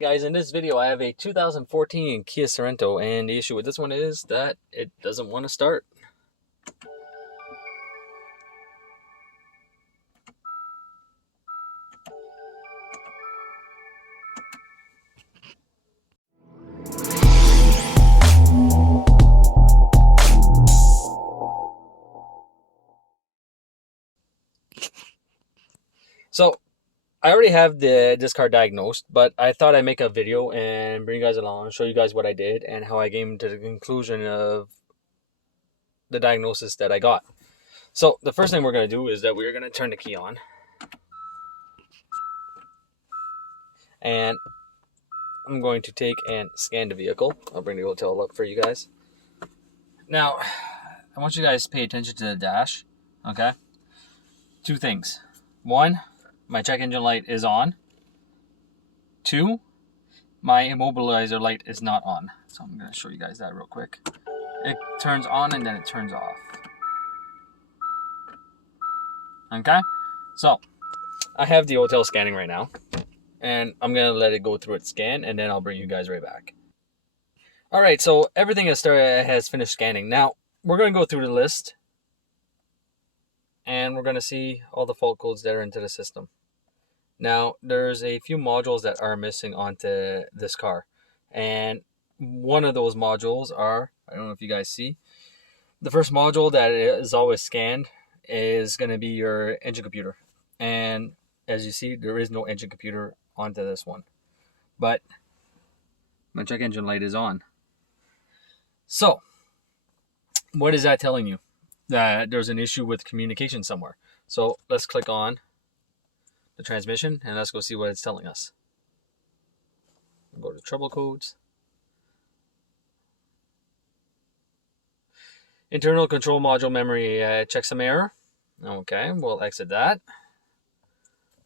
Guys, in this video I have a 2014 Kia Sorento, and the issue with this one is that it doesn't want to start. So I already have this car diagnosed, but I thought I'd make a video and bring you guys along, show you guys what I did and how I came to the conclusion of the diagnosis that I got. So the first thing we're going to do is that we're going to turn the key on. And I'm going to take and scan the vehicle. I'll bring the hotel up for you guys. Now, I want you guys to pay attention to the dash, okay? Two things. One, my check engine light is on. Two, my immobilizer light is not on. So I'm going to show you guys that real quick. It turns on and then it turns off. Okay? So, I have the hotel scanning right now. And I'm going to let it go through its scan and then I'll bring you guys right back. Alright, so everything has finished scanning. Now, we're going to go through the list. And we're going to see all the fault codes that are into the system. Now, there's a few modules that are missing onto this car. And one of those modules are, I don't know if you guys see, the first module that is always scanned is going to be your engine computer. And as you see, there is no engine computer onto this one. But my check engine light is on. So, what is that telling you? That there's an issue with communication somewhere. So let's click on the transmission and let's go see what it's telling us. Go to trouble codes. Internal control module memory checks some error. Okay, we'll exit that.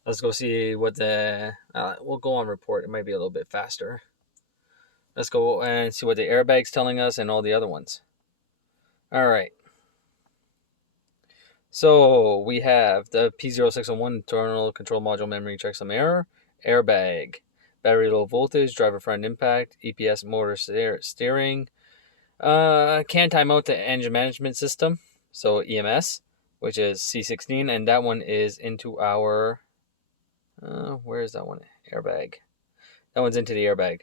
Let's go see what the, we'll go on report. It might be a little bit faster. Let's go and see what the airbag's telling us and all the other ones. All right. So we have the P0601 internal control module memory checks some error, airbag, battery low voltage, driver front impact, EPS motor steering, can time out the engine management system, so EMS, which is C16, and that one is into our, where is that one? Airbag. That one's into the airbag.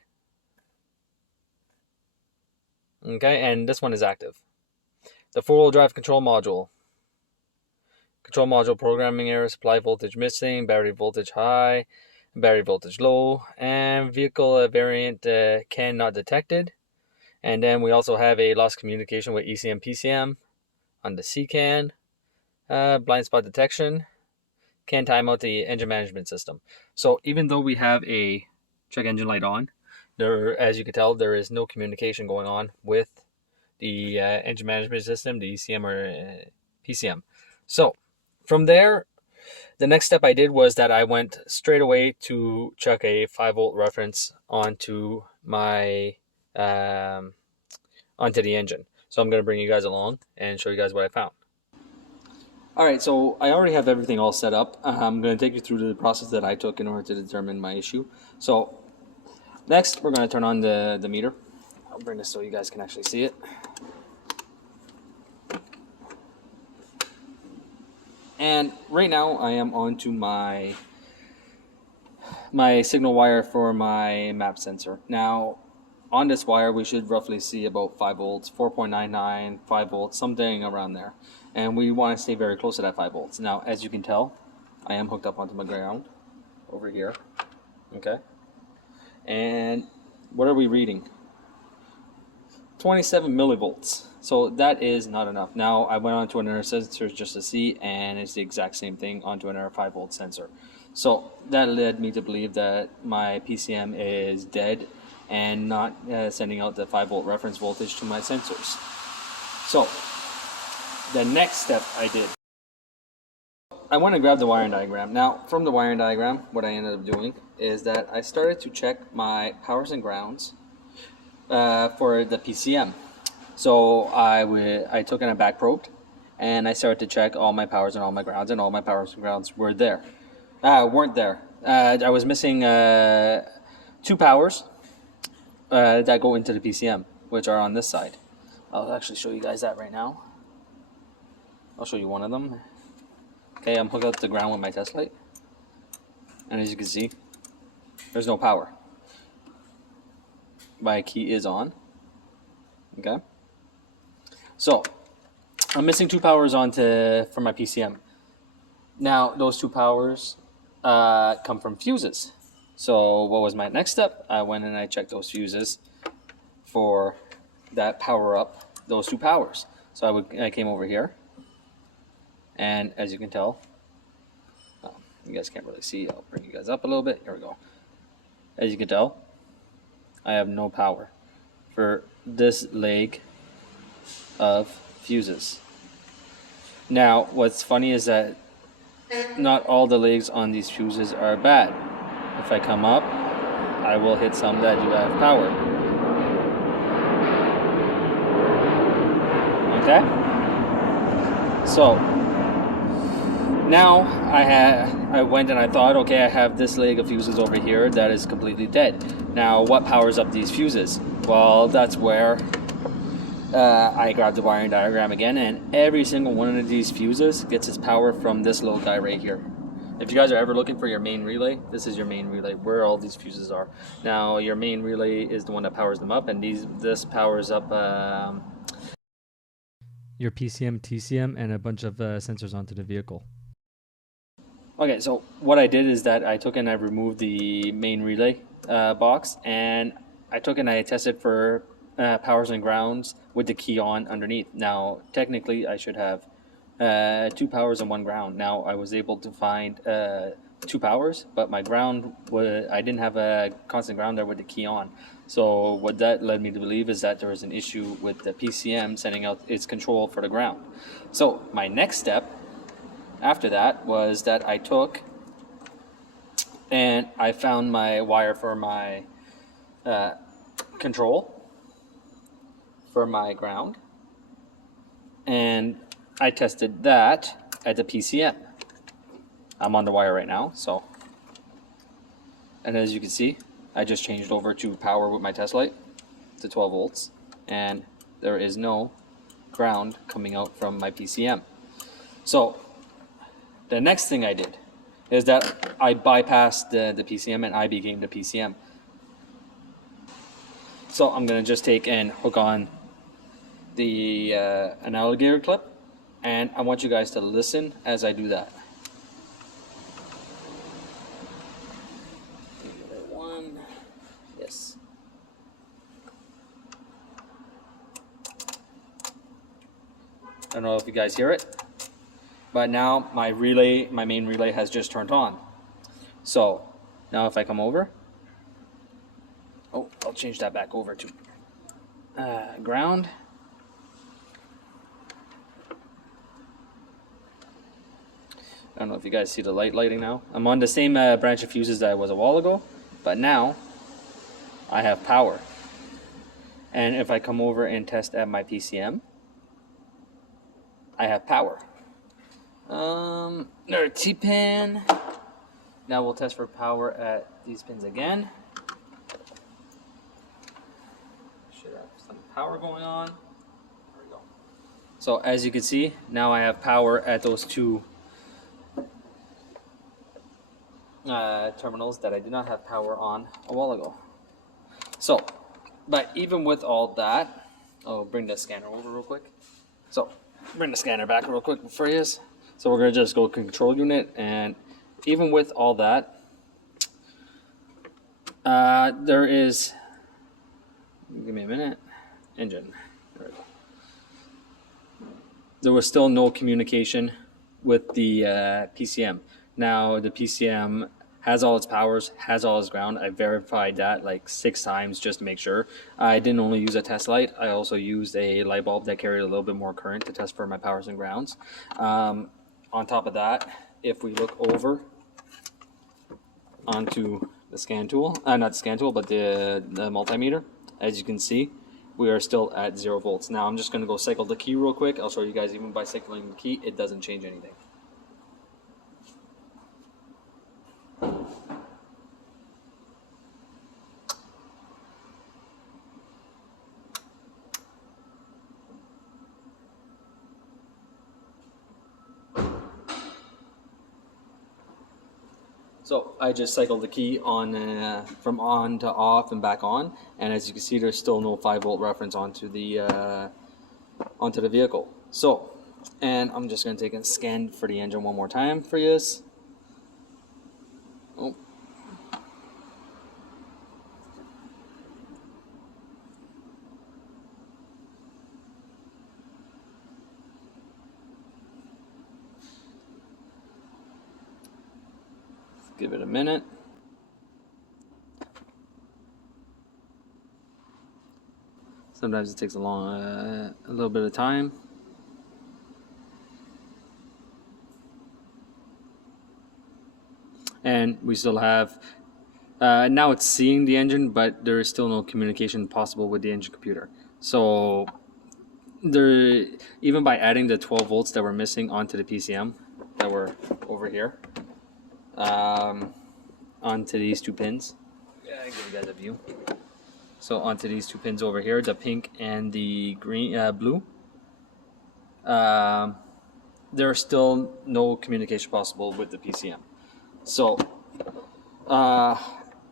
Okay, and this one is active. The four-wheel drive control module. Control module programming error, supply voltage missing, battery voltage high, battery voltage low, and vehicle variant CAN not detected. And then we also have a lost communication with ECM PCM on the CCAN, blind spot detection, CAN timeout the engine management system. So even though we have a check engine light on, there, as you can tell, there is no communication going on with the engine management system, the ECM or PCM. So from there, the next step I did was that I went straight away to chuck a 5-volt reference onto my onto the engine. So I'm going to bring you guys along and show you guys what I found. All right, so I already have everything all set up. I'm going to take you through the process that I took in order to determine my issue. So next, we're going to turn on the meter. I'll bring this so you guys can actually see it. And right now I am onto my signal wire for my map sensor. Now on this wire we should roughly see about 5 volts, 4.99, 5 volts, something around there. And we want to stay very close to that 5 volts. Now as you can tell, I am hooked up onto my ground over here. Okay. And what are we reading? 27 millivolts. So that is not enough. Now I went onto another sensor just to see, and it's the exact same thing onto another 5-volt sensor. So that led me to believe that my PCM is dead and not sending out the 5-volt reference voltage to my sensors. So the next step I did, I want to grab the wiring diagram. Now from the wiring diagram, what I ended up doing is that I started to check my powers and grounds for the PCM. So I took in a back probe and I started to check all my powers and all my grounds, and all my powers and grounds were there. Weren't there. I was missing two powers that go into the PCM, which are on this side. I'll actually show you guys that right now. I'll show you one of them. Okay, I'm hooked up to the ground with my test light. And as you can see, there's no power. My key is on. Okay. So, I'm missing two powers from my PCM. Now, those two powers come from fuses. So, what was my next step? I went and I checked those fuses for that power up those two powers. So, I came over here. And as you can tell, you guys can't really see. I'll bring you guys up a little bit. Here we go. As you can tell, I have no power for this leg of fuses. Now, what's funny is that not all the legs on these fuses are bad. If I come up, I will hit some that do have power. Okay? So, now I went and I thought, okay, I have this leg of fuses over here that is completely dead. Now, what powers up these fuses? Well, that's where I grabbed the wiring diagram again, and every single one of these fuses gets its power from this little guy right here. If you guys are ever looking for your main relay, this is your main relay, where all these fuses are. Now, your main relay is the one that powers them up, and this powers up your PCM, TCM, and a bunch of sensors onto the vehicle. Okay, so what I did is that I took and I removed the main relay box, and I took and I tested for powers and grounds with the key on underneath. Now, technically, I should have two powers and one ground. Now, I was able to find two powers, but my ground I didn't have a constant ground there with the key on. So what that led me to believe is that there was an issue with the PCM sending out its control for the ground. So my next step after that was that I took and I found my wire for my control for my ground, and I tested that at the PCM. I'm on the wire right now, so, and as you can see, I just changed over to power with my test light to 12 volts, and there is no ground coming out from my PCM. So the next thing I did is that I bypassed the PCM and I became the PCM. So I'm going to just take and hook on the an alligator clip, and I want you guys to listen as I do that. One, yes. I don't know if you guys hear it, but now my main relay has just turned on. So now if I come over, oh, I'll change that back over to ground. I don't know if you guys see the lighting now. I'm on the same branch of fuses that I was a while ago, but now I have power. And if I come over and test at my PCM, I have power. Another T-pin. Now we'll test for power at these pins again. Should have some power going on. There we go. So as you can see, now I have power at those two terminals that I did not have power on a while ago. So, but even with all that, I'll bring the scanner over real quick. So, bring the scanner back real quick for you. So we're gonna just go control unit, and even with all that, there is, give me a minute, engine, there we go. There was still no communication with the PCM. Now the PCM has all its powers, has all its ground. I verified that like 6 times just to make sure. I didn't only use a test light. I also used a light bulb that carried a little bit more current to test for my powers and grounds. On top of that, if we look over onto the scan tool, not the scan tool, but the multimeter, as you can see, we are still at 0 volts. Now I'm just going to go cycle the key real quick. I'll show you guys, even by cycling the key, it doesn't change anything. So I just cycled the key on from on to off and back on, and as you can see, there's still no 5-volt reference onto the vehicle. So, and I'm just going to take a scan for the engine one more time for you. Oh. Give it a minute. Sometimes it takes a little bit of time. And we still have, now it's seeing the engine, but there is still no communication possible with the engine computer. So there, even by adding the 12 volts that we're missing onto the PCM that were over here, onto these two pins. Yeah, I give you guys a view. So onto these two pins over here, the pink and the green, blue. There's still no communication possible with the PCM. So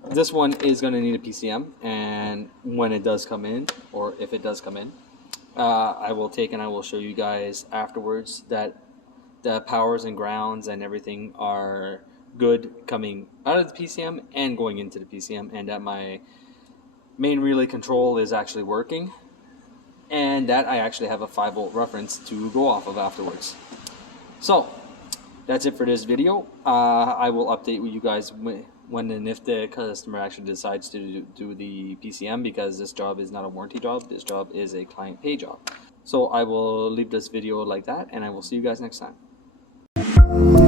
this one is going to need a PCM, and when it does come in, or if it does come in, I will take and I will show you guys afterwards that the powers and grounds and everything are good coming out of the PCM and going into the PCM, and that my main relay control is actually working, and that I actually have a 5-volt reference to go off of afterwards. So that's it for this video. I will update you guys when and if the customer actually decides to do the PCM, because this job is not a warranty job. This job is a client pay job. So I will leave this video like that, and I will see you guys next time.